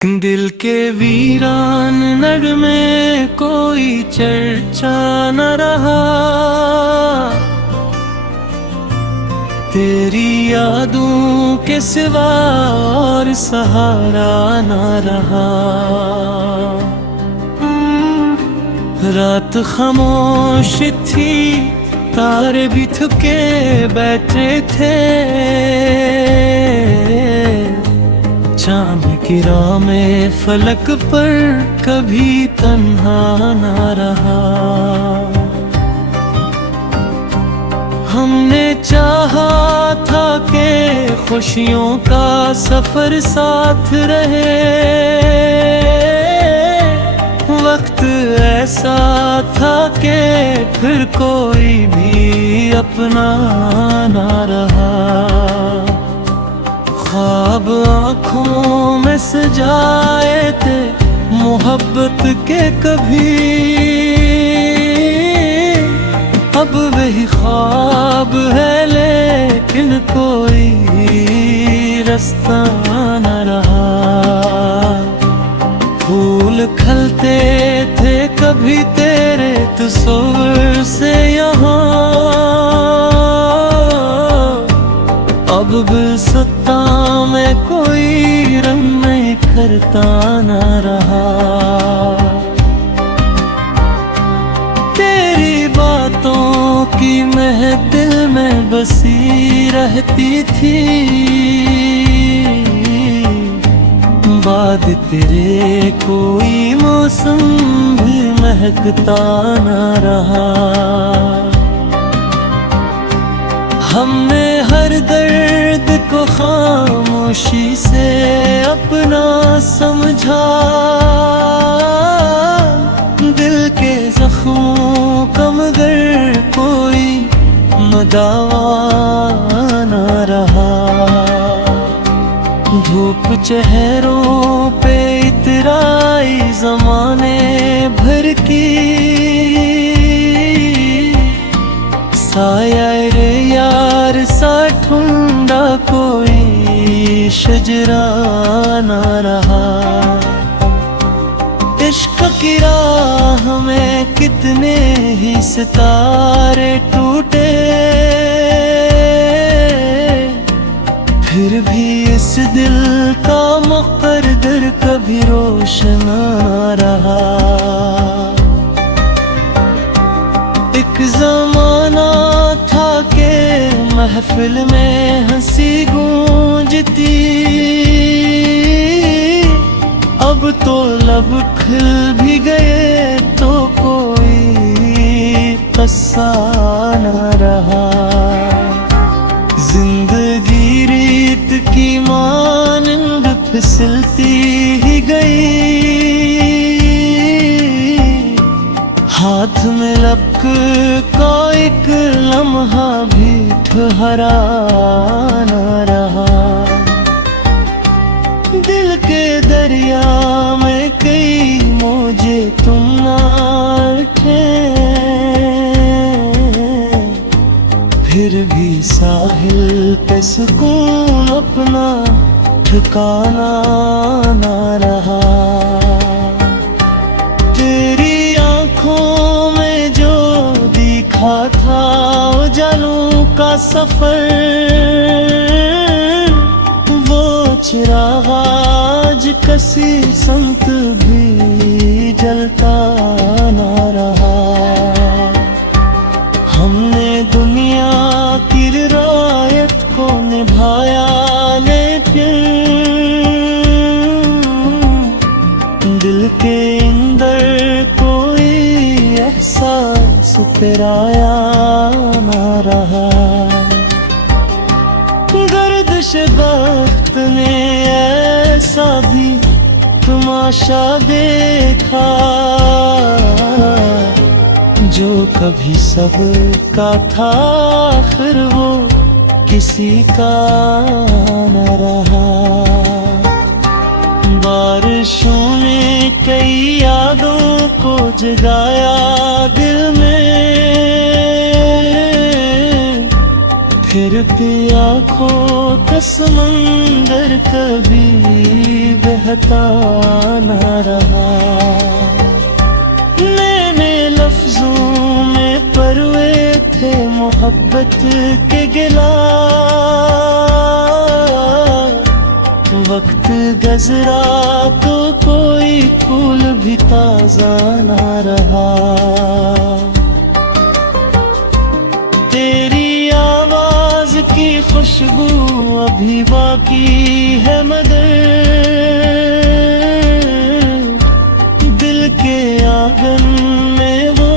दिल के वीरान नगमे कोई चर्चा न रहा, तेरी यादों के सिवा और सहारा न रहा। रात खामोश थी, तारे भी थके बैठे थे, चांद गिरा में फलक पर कभी तन्हा ना रहा। हमने चाहा था कि खुशियों का सफर साथ रहे, वक्त ऐसा था कि फिर कोई भी अपना ना रहा। ख्वाब आँखों में सजाए थे मोहब्बत के कभी, अब वही ख्वाब है लेकिन कोई रास्ता न रहा। फूल खिलते थे कभी तेरे तस्वीर से यहाँ, अब गुलदस्ता में कोई रंग में करता न रहा। तेरी बातों की महक दिल में बसी रहती थी, बाद तेरे कोई मौसम भी महकता न रहा। हमने हर दर्द को खामोशी से अपना समझा, दिल के जख्मों का मगर कोई मदावा न रहा। धूप चेहरों पे इतराई ज़माने भर की, साया रे यार सा ठुंडा कोई शजरा न रहा। इश्क की राह में कितने ही सितारे टूटे, फिर भी इस दिल का मुक़द्दर कभी रोशन न रहा। एक ज़माना था कि महफिल में हंसी गूंजती, अब तो लब खिल भी गए तो कोई क़स्सा न रहा। जिंदगी रीत की मानंद फिसलती ही गई, हाथ में लक का एक लम्हा भी ठहरा न रहा। दिल के दरिया में कई मौजे तुम ना उठे, फिर भी साहिल पे सुकून अपना ठिकाना ना रहा। तेरी आँखों में जो दिखा था उजालों का सफर, वो चिराग आज किसी संत भी जलता ना रहा। हमने दुनिया की रिवायत को निभाया लेकिन दिल के अंदर कोई एहसास पिराया ना रहा। गर्दिश वक्त ने ऐसा भी तमाशा देखा, जो कभी सबका था फिर वो किसी का न रहा। बारिशों ने कई यादों को जगाया दिल में, फिर भी आँखों का समंदर कभी बहता न रहा। मैंने लफ्जों में परवे थे मोहब्बत के गिला, वक्त गुज़रा तो कोई फूल भी ताज़ा न रहा। तेरी आवाज़ की खुशबू अभी बाकी है मगर दिल के आंगन में वो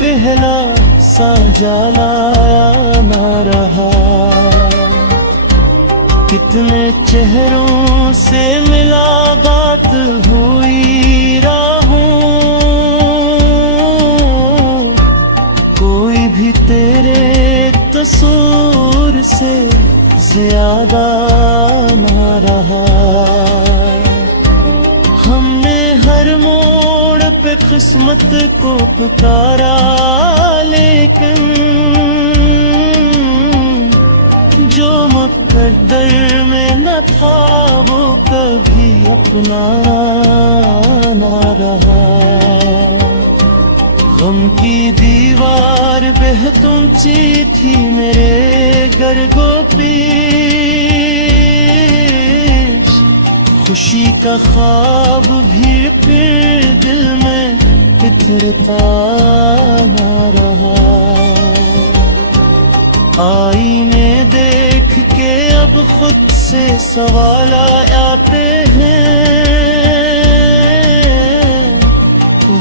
पहला सा जलाया न रहा। कितने चेहरों से मुलाकात हुई राहों, कोई भी तेरे तस्वीर से ज्यादा ना रहा। हमने हर मोड़ पे किस्मत को पुकारा, लेकिन जो मुकद्दर में न था वो कभी अपना ना रहा। गम की दीवार बेहद ऊंची थी मेरे गर्गो पेश, खुशी का ख्वाब भी फिर दिल में बिखरता ना रहा। आईने देख के अब खुद से सवाल आते हैं,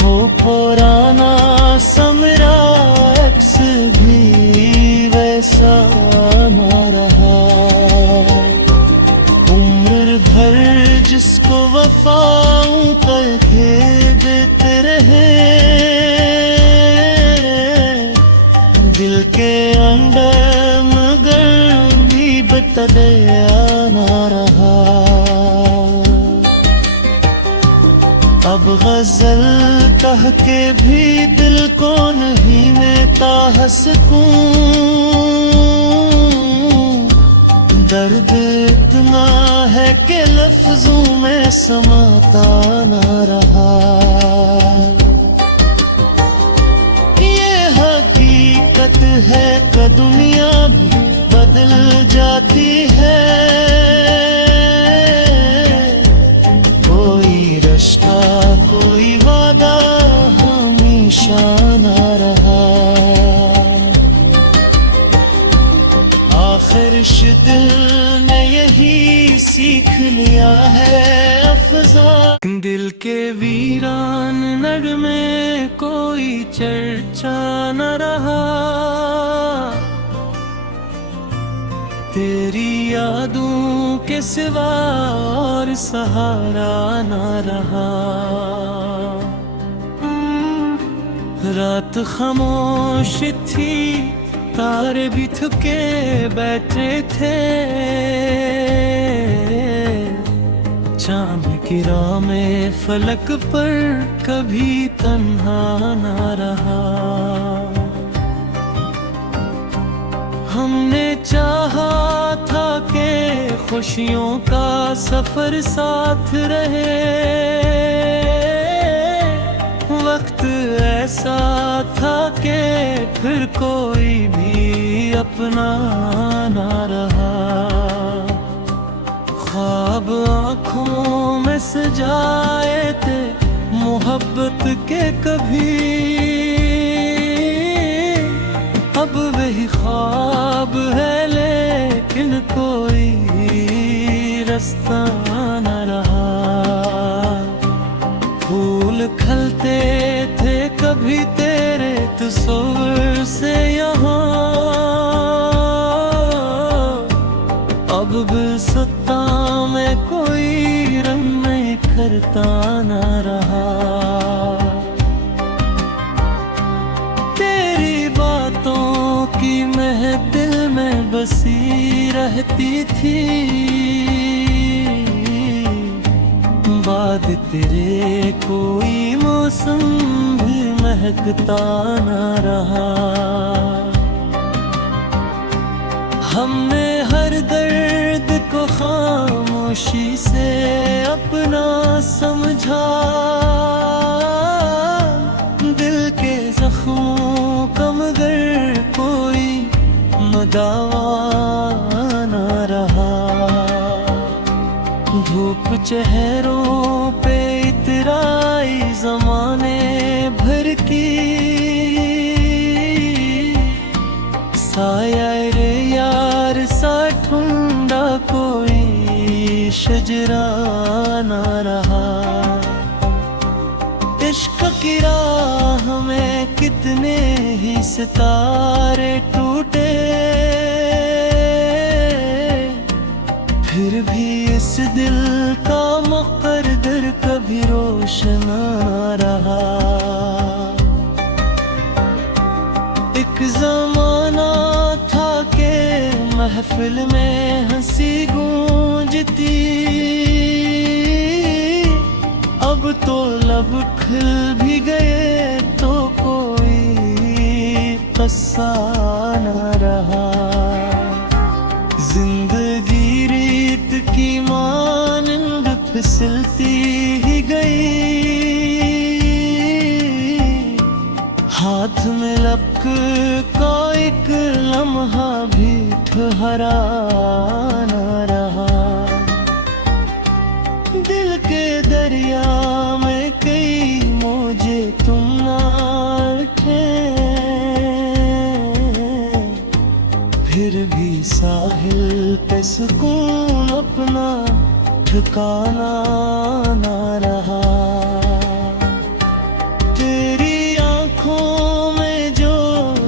वो पुराना समरा अक्स भी वैसा ना रहा। उम्र भर जिसको वफाओं पर देते रहे, दिल के अंदर मगर भी बतलाया ना रहा। अब गजल कह के भी दिल को नहीं लेता हंसकूं, दर्द इतना है कि लफ्जों में समाता ना रहा। है कि दुनिया भी बदल जाती है, कोई रिश्ता कोई वादा हमेशा ना रहा। आखिर इस दिल ने यही सीख लिया है अफ़ज़ा, दिल के वीरान नगमे कोई चर्चा न रहा। तेरी यादों के सिवा और सहारा ना रहा। रात खामोश थी, तारे भी थके बैठे थे, चांद की राह में फलक पर कभी तन्हा ना रहा। हमने चाहा था कि खुशियों का सफर साथ रहे, वक्त ऐसा था कि फिर कोई भी अपना ना रहा। ख्वाब आँखों में सजाए थे मोहब्बत के कभी, अब वही ख्वाब है लेकिन कोई रास्ता न रहा। फूल खिलते थे कभी तेरे तस्वीर से यहाँ, अब गुलदस्ता में कोई रंग में करता न रहा। तेरी बातों की महफिल में बसी रहती थी, बाद तेरे कोई मौसम भी महकता न रहा। हमने हर दर्द को खामोशी से अपना समझा, दिल के जख्मों का मगर कोई मदावा न रहा। धूप चेहरों पे इतराई ज़माने भर की, साया रे यार सा ठुंडा कोई शजरा न रहा। इश्क की राह में कितने ही सितारे टूटे, फिर भी इस दिल का मुक़द्दर कभी रोशन न रहा। एक ज़माना था के महफिल में हंसी गूंजती, अब तो लब खिल भी गए तो कोई क़स्सा न रहा। जिंदगी रीत की मानंद फिसलती ही गई, हाथ में लपक का एक लम्हा भी ठहरा न रहा। दिल के दरिया में कई मौजे तुम ना उठे, फिर भी साहिल पे सुकून अपना ठिकाना ना रहा। तेरी आंखों में जो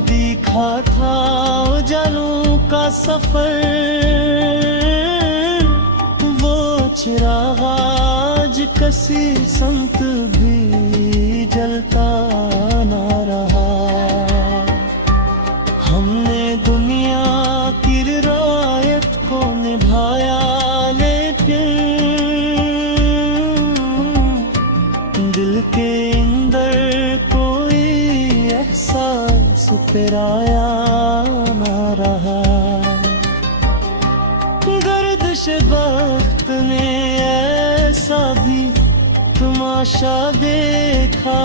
दिखा था उजालों का सफर, वो चिराग आज कसी संत भी जलता ना रहा। हमने दुनिया की रिवायत को निभाया, लेकिन दिल के अंदर कोई एहसास पिराया ना रहा। गर्दिश वक्त ने ऐसा भी तमाशा देखा,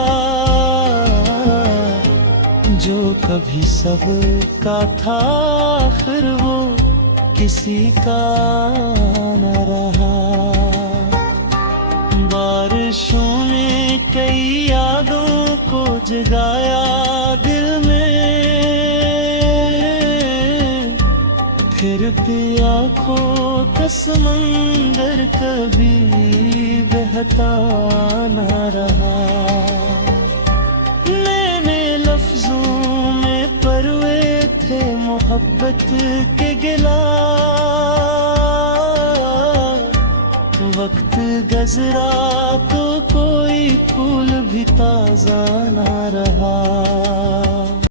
जो कभी सब का था आखिर वो किसी का न रहा। बारिशों ने कई यादों को जगाया दिल में, फिर भी आँखों का समंदर कभी बहता न रहा। मैंने लफ्जों में परवे थे मोहब्बत के गिला, वक्त गुज़रा तो कोई फूल भी ताज़ा ना रहा।